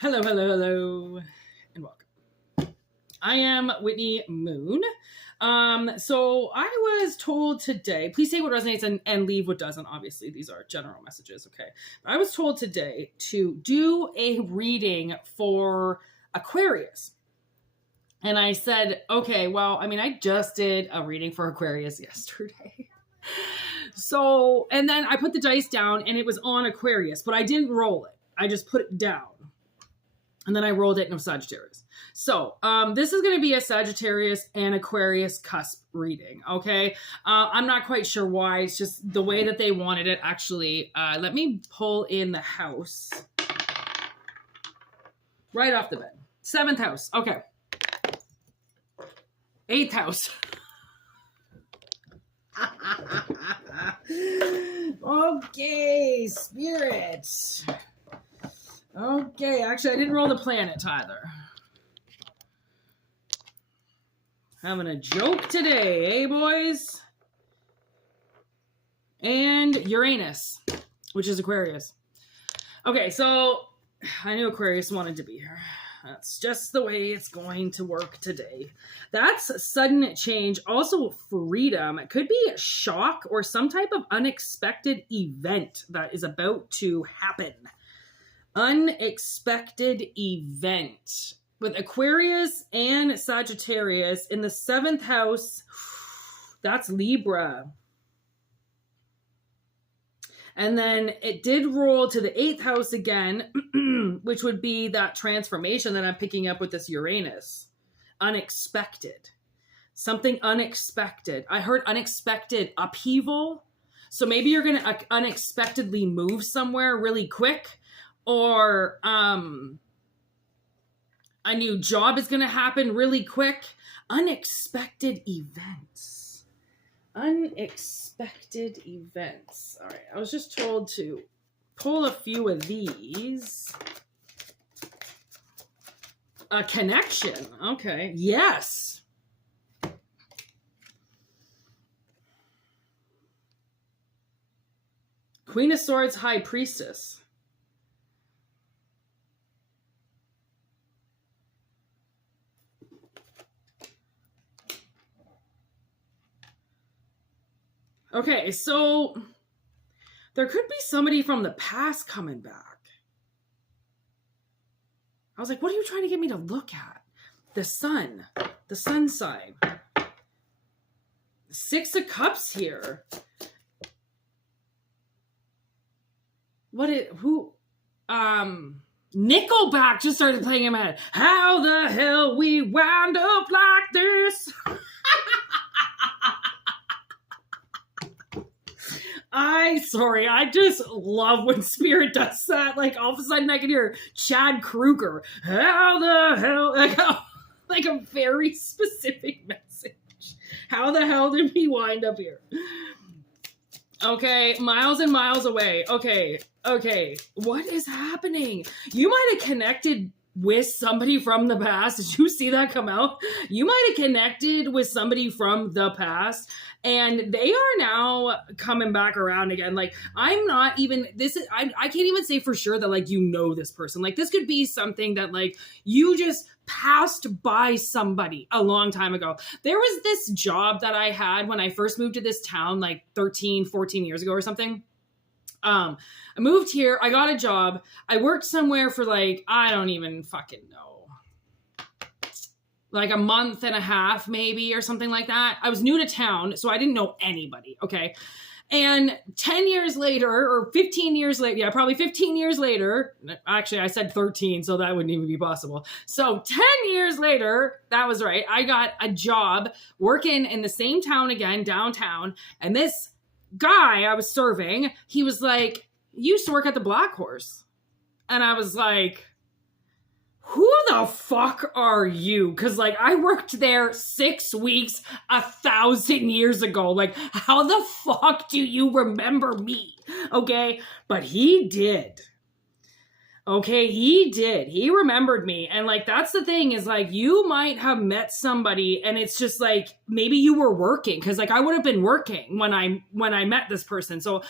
Hello, hello, hello, and welcome. I am Whitney Moon. So I was told today, please take what resonates and leave what doesn't. Obviously, these are general messages, okay? But I was told today to do a reading for Aquarius. And I said, okay, well, I mean, I just did a reading for Aquarius yesterday. So, and then I put the dice down and it was on Aquarius, but I didn't roll it. I just put it down. And then I rolled it in Sagittarius. So this is going to be a Sagittarius and Aquarius cusp reading, okay? I'm not quite sure why. It's just the way that they wanted it, actually. Let me pull in the house. Right off the bed. 7th house. Okay. 8th house. Okay, spirits. Okay, actually, I didn't roll the planet either. Having a joke today, eh, boys? And Uranus, which is Aquarius. Okay, so I knew Aquarius wanted to be here. That's just the way it's going to work today. That's sudden change. Also freedom. It could be a shock or some type of unexpected event that is about to happen. Unexpected event. With Aquarius and Sagittarius in the 7th house, that's Libra. And then it did roll to the 8th house again, which would be that transformation that I'm picking up with this Uranus. Unexpected. Something unexpected. I heard unexpected upheaval. So maybe you're going to unexpectedly move somewhere really quick. Or a new job is going to happen really quick. Unexpected events. Unexpected events. All right, I was just told to pull a few of these. A connection. Okay. Yes. Queen of Swords, High Priestess. Okay, so there could be somebody from the past coming back. I was like, what are you trying to get me to look at? The sun sign. 6 of Cups here. Nickelback just started playing in my head. How the hell we wound up like this? I just love when Spirit does that. Like, all of a sudden I can hear Chad Kruger. How the hell? Like a very specific message. How the hell did we wind up here? Okay, miles and miles away. Okay. What is happening? You might have connected with somebody from the past. Did you see that come out? You might have connected with somebody from the past and they are now coming back around again. Like, I'm not even, I can't even say for sure that, like, you know this person. Like, this could be something that, like, you just passed by somebody a long time ago. There was this job that I had when I first moved to this town, like 13, 14 years ago or something. I moved here. I got a job. I worked somewhere for, like, I don't even fucking know. Like a month and a half maybe or something like that. I was new to town, so I didn't know anybody, okay? And 10 years later, or 15 years later, probably 15 years later, actually I said 13, so that wouldn't even be possible. So 10 years later, that was right, I got a job working in the same town again, downtown, and this guy I was serving, he was like, you used to work at the Black Horse. And I was like, who the fuck are you? Because, like, I worked there 6 weeks 1,000 years ago. Like, how the fuck do you remember me? Okay? But he did. Okay, he did. He remembered me. And, like, that's the thing is, like, you might have met somebody and it's just like, maybe you were working. Because, like, I would have been working when I met this person. So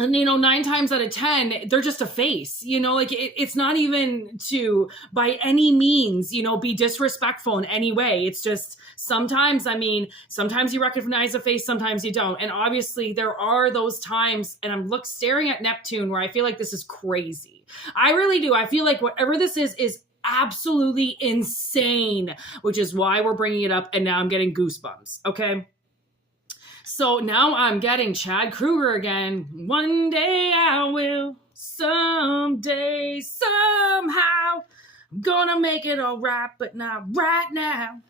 And, 9 times out of 10, they're just a face, like it's not even to by any means, be disrespectful in any way. It's just sometimes you recognize a face, sometimes you don't. And obviously there are those times, and I'm staring at Neptune where I feel like this is crazy. I really do. I feel like whatever this is absolutely insane, which is why we're bringing it up. And now I'm getting goosebumps. Okay. So now I'm getting Chad Kruger again. One day I will, someday, somehow, I'm gonna make it all right, but not right now.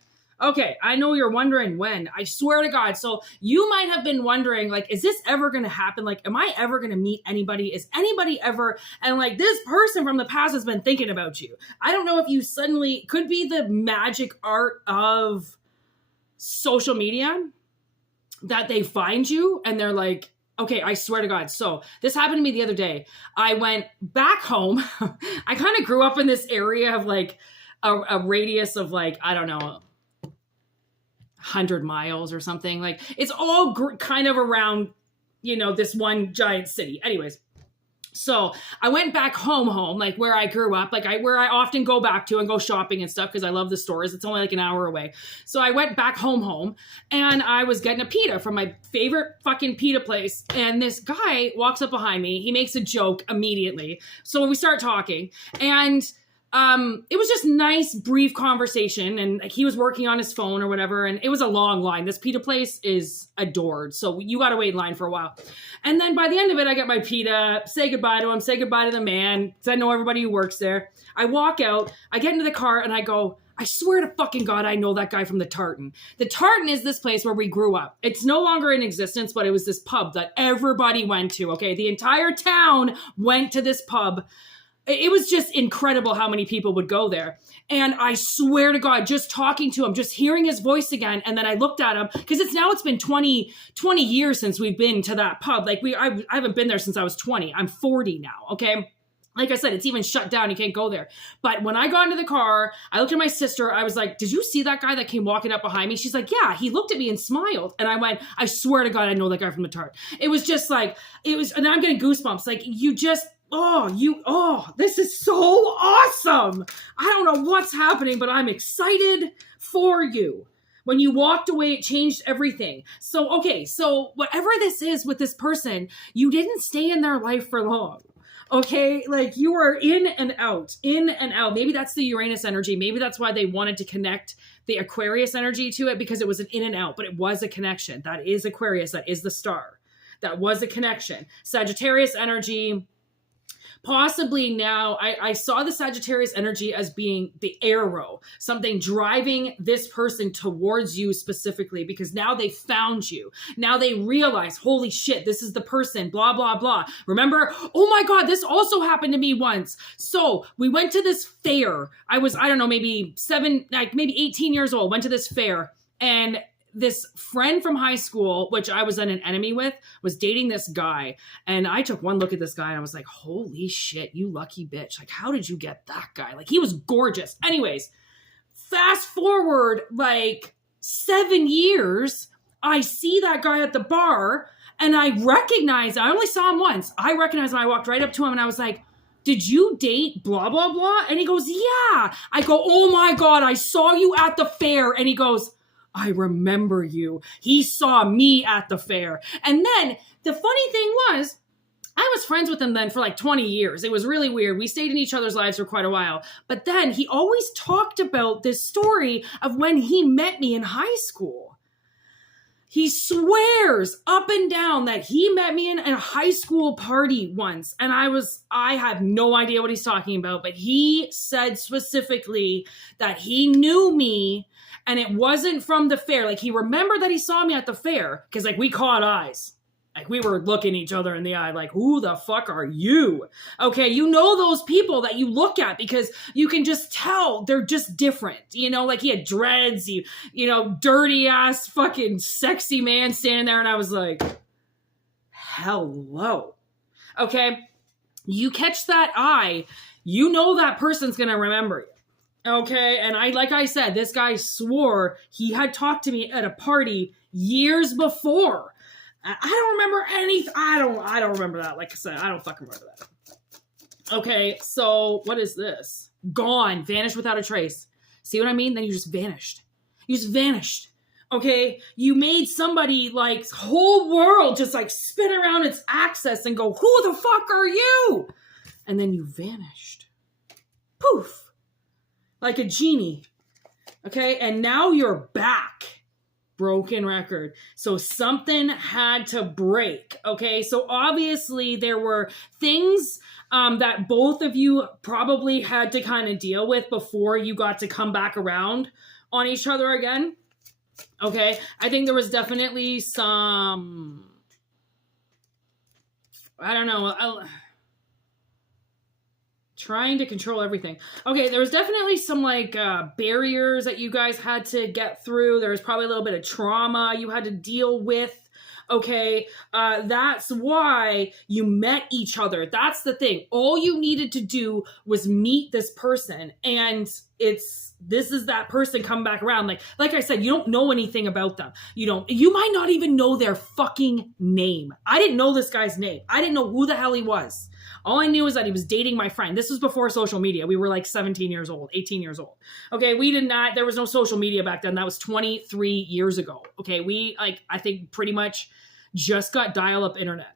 Okay, I know you're wondering when. I swear to God. So you might have been wondering, like, is this ever going to happen? Like, am I ever going to meet anybody? Is anybody ever? And like, this person from the past has been thinking about you. I don't know if you suddenly, could be the magic art of social media that they find you and they're like, okay, I swear to God. So this happened to me the other day. I went back home. I kind of grew up in this area of like a radius of like, I don't know, 100 miles or something. Like it's all kind of around, this one giant city. Anyways. So I went back home, like where I grew up, like where I often go back to and go shopping and stuff because I love the stores. It's only like an hour away. So I went back home and I was getting a pita from my favorite fucking pita place. And this guy walks up behind me. He makes a joke immediately. So we start talking and it was just nice, brief conversation. And like, he was working on his phone or whatever. And it was a long line. This pita place is adored. So you got to wait in line for a while. And then by the end of it, I get my pita, say goodbye to him, say goodbye to the man, because I know everybody who works there. I walk out, I get into the car and I go, I swear to fucking God, I know that guy from the Tartan. The Tartan is this place where we grew up. It's no longer in existence, but it was this pub that everybody went to. Okay. The entire town went to this pub. It was just incredible how many people would go there. And I swear to God, just talking to him, just hearing his voice again. And then I looked at him because it's been 20 years since we've been to that pub. Like I haven't been there since I was 20. I'm 40 now. Okay. Like I said, it's even shut down. You can't go there. But when I got into the car, I looked at my sister. I was like, did you see that guy that came walking up behind me? She's like, yeah, he looked at me and smiled. And I went, I swear to God, I know that guy from the Tart. It was just like, and I'm getting goosebumps. Like this is so awesome. I don't know what's happening, but I'm excited for you. When you walked away, it changed everything. So, okay. So whatever this is with this person, you didn't stay in their life for long. Okay. Like you were in and out. Maybe that's the Uranus energy. Maybe that's why they wanted to connect the Aquarius energy to it, because it was an in and out, but it was a connection. That is Aquarius. That is the star. That was a connection. Sagittarius energy. Possibly now, I saw the Sagittarius energy as being the arrow, something driving this person towards you specifically, because now they found you. Now they realize, holy shit, this is the person, blah, blah, blah. Remember? Oh my God, this also happened to me once. So we went to this fair. I was, I don't know, maybe 18 years old, went to this fair, and this friend from high school, which I was then an enemy with, was dating this guy. And I took one look at this guy and I was like, holy shit, you lucky bitch. Like, how did you get that guy? Like, he was gorgeous. Anyways, fast forward like 7 years, I see that guy at the bar and I only saw him once. I recognized him. I walked right up to him and I was like, did you date blah, blah, blah? And he goes, yeah. I go, oh my God, I saw you at the fair. And he goes, I remember you. He saw me at the fair. And then the funny thing was, I was friends with him then for like 20 years. It was really weird. We stayed in each other's lives for quite a while. But then he always talked about this story of when he met me in high school. He swears up and down that he met me in a high school party once. And I have no idea what he's talking about, but he said specifically that he knew me and it wasn't from the fair. Like he remembered that he saw me at the fair because like we caught eyes. Like we were looking each other in the eye like, who the fuck are you? Okay, you know those people that you look at because you can just tell they're just different. Like he had dreads, dirty ass fucking sexy man standing there. And I was like, hello. Okay, you catch that eye, that person's going to remember you. Okay, and like I said, this guy swore he had talked to me at a party years before. I don't remember anything. I don't remember that. Like I said, I don't fucking remember that. Okay, so what is this? Gone, vanished without a trace. See what I mean? Then you just vanished. You just vanished. Okay, you made somebody like whole world just like spin around its axis and go, who the fuck are you? And then you vanished. Poof. Like a genie. Okay, and now you're back. Broken record. So something had to break. Okay, so obviously there were things that both of you probably had to kind of deal with before you got to come back around on each other again. Okay, I think there was definitely some, I don't know, trying to control everything. Okay, there was definitely some like barriers that you guys had to get through. There was probably a little bit of trauma you had to deal with. Okay, that's why you met each other. That's the thing. All you needed to do was meet this person, and this is that person come back around. Like I said, you don't know anything about them. You might not even know their fucking name. I didn't know this guy's name. I didn't know who the hell he was. All I knew is that he was dating my friend. This was before social media. We were like 17 years old, 18 years old. Okay, there was no social media back then. That was 23 years ago. Okay, I think pretty much just got dial-up internet.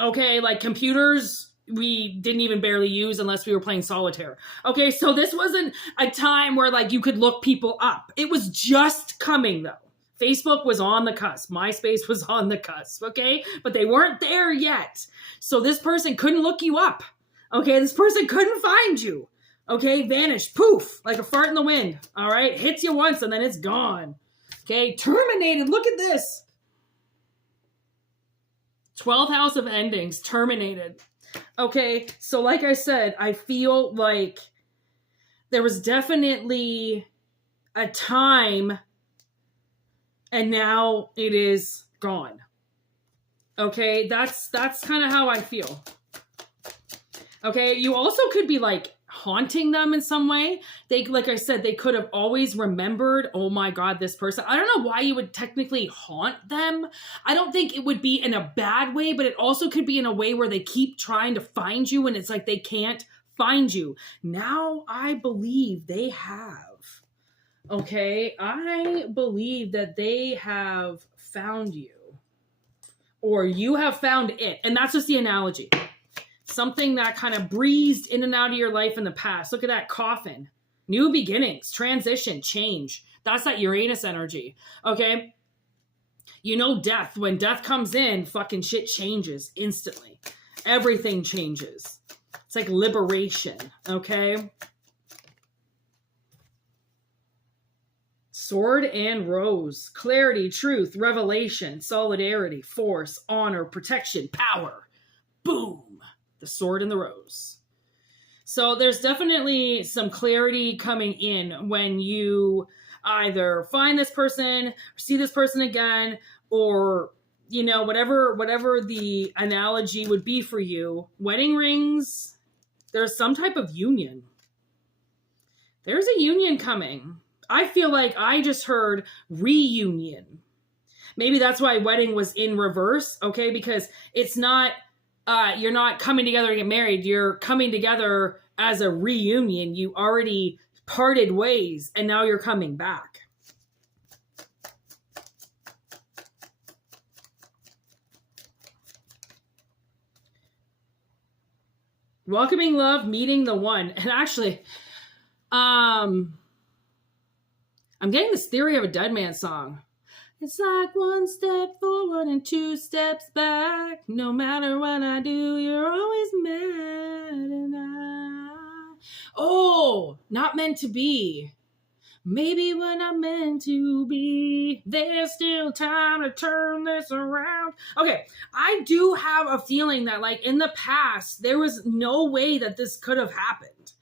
Okay, like computers, we didn't even barely use unless we were playing solitaire. Okay, so this wasn't a time where like you could look people up. It was just coming though. Facebook was on the cusp. MySpace was on the cusp, okay? But they weren't there yet. So this person couldn't look you up, okay? This person couldn't find you, okay? Vanished, poof, like a fart in the wind, all right? Hits you once and then it's gone, okay? Terminated, look at this. 12th house of endings, terminated. Okay, so like I said, I feel like there was definitely a time and now it is gone. Okay, that's kind of how I feel. Okay, you also could be like haunting them in some way. Like I said, they could have always remembered, oh my God, this person. I don't know why you would technically haunt them. I don't think it would be in a bad way, but it also could be in a way where they keep trying to find you and it's like they can't find you. Now I believe they have. Okay, I believe that they have found you. Or you have found it. And that's just the analogy. Something that kind of breezed in and out of your life in the past. Look at that coffin. New beginnings, transition, change. That's that Uranus energy. Okay? You know death. When death comes in, fucking shit changes instantly. Everything changes. It's like liberation. Okay? Sword and rose. Clarity, truth, revelation, solidarity, force, honor, protection, power. Boom. The sword and the rose. So there's definitely some clarity coming in when you either find this person, or see this person again, or, you know, whatever the analogy would be for you. Wedding rings, there's some type of union. There's a union coming. I feel like I just heard reunion. Maybe that's why wedding was in reverse, okay? Because it's not, you're not coming together to get married. You're coming together as a reunion. You already parted ways and now you're coming back. Welcoming love, meeting the one. And actually, I'm getting this Theory of a Dead Man song. It's like one step forward and two steps back. No matter what I do, you're always mad and Oh, not meant to be. Maybe we're not meant to be. There's still time to turn this around. Okay, I do have a feeling that like in the past, there was no way that this could have happened.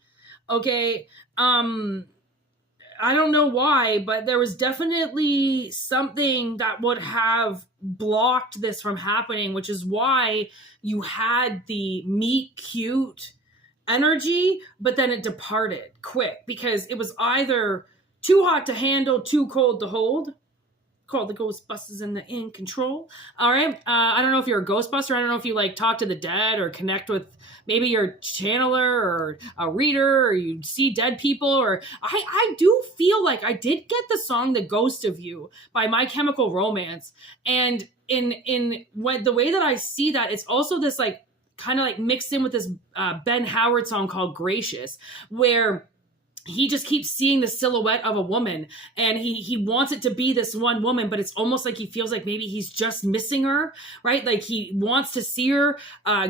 Okay, I don't know why, but there was definitely something that would have blocked this from happening, which is why you had the meet cute energy, but then it departed quick because it was either too hot to handle, too cold to hold. Call the Ghostbusters and the In Control. All right. I don't know if you're a Ghostbuster. I don't know if you like talk to the dead or connect with maybe your channeler or a reader, or you see dead people. Or I do feel like I did get the song "The Ghost of You" by My Chemical Romance, and in what the way that I see that, it's also this like kind of like mixed in with this Ben Howard song called "Gracious," where he just keeps seeing the silhouette of a woman, and he wants it to be this one woman, but it's almost like he feels like maybe he's just missing her, right? Like he wants to see her.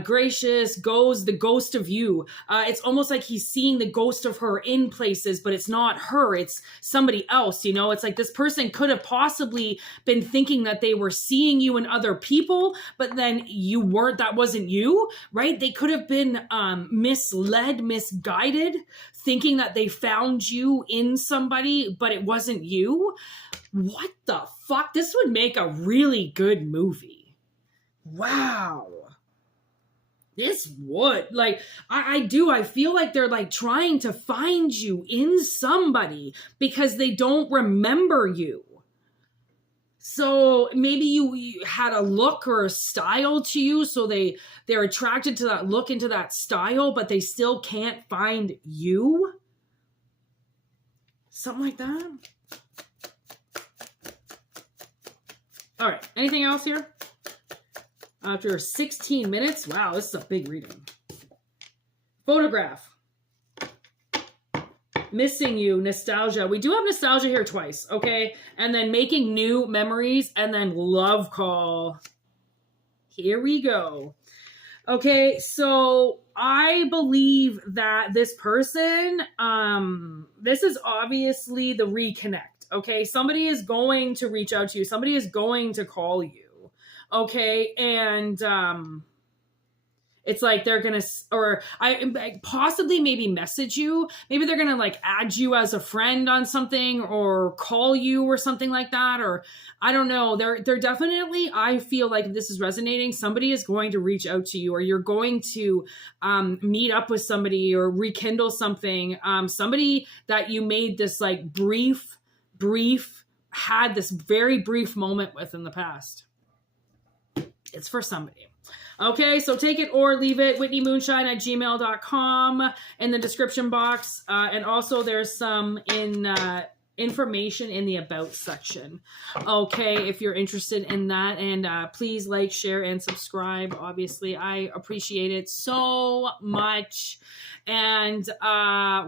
Gracious goes the ghost of you. It's almost like he's seeing the ghost of her in places, but it's not her, it's somebody else, you know? It's like this person could have possibly been thinking that they were seeing you in other people, but then you weren't, that wasn't you, right? They could have been misled, misguided, thinking that they found you in somebody, but it wasn't you. What the fuck? This would make a really good movie. Wow. This would. Like, I feel like they're like trying to find you in somebody because they don't remember you. So maybe you had a look or a style to you, so they're attracted to that look, into that style, but they still can't find you. Something like that. All right. Anything else here? After 16 minutes. Wow, this is a big reading. Photograph. Missing you, nostalgia. We do have nostalgia here twice, okay? And then making new memories, and then love call. Here we go. Okay, so I believe that this person, this is obviously the reconnect, okay? Somebody is going to reach out to you. Somebody is going to call you, okay? And it's like they're gonna, or I possibly maybe message you. Maybe they're gonna like add you as a friend on something, or call you or something like that. Or I don't know. They're definitely, I feel like if this is resonating, somebody is going to reach out to you, or you're going to meet up with somebody or rekindle something. Somebody that you made this like brief, had this very brief moment with in the past. It's for somebody. Okay, so take it or leave it. WhitneyMoonshine@gmail.com in the description box. And also there's some information in the about section. Okay, if you're interested in that. And please like, share, and subscribe. Obviously, I appreciate it so much. And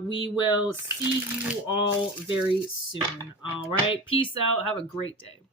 we will see you all very soon. All right, peace out. Have a great day.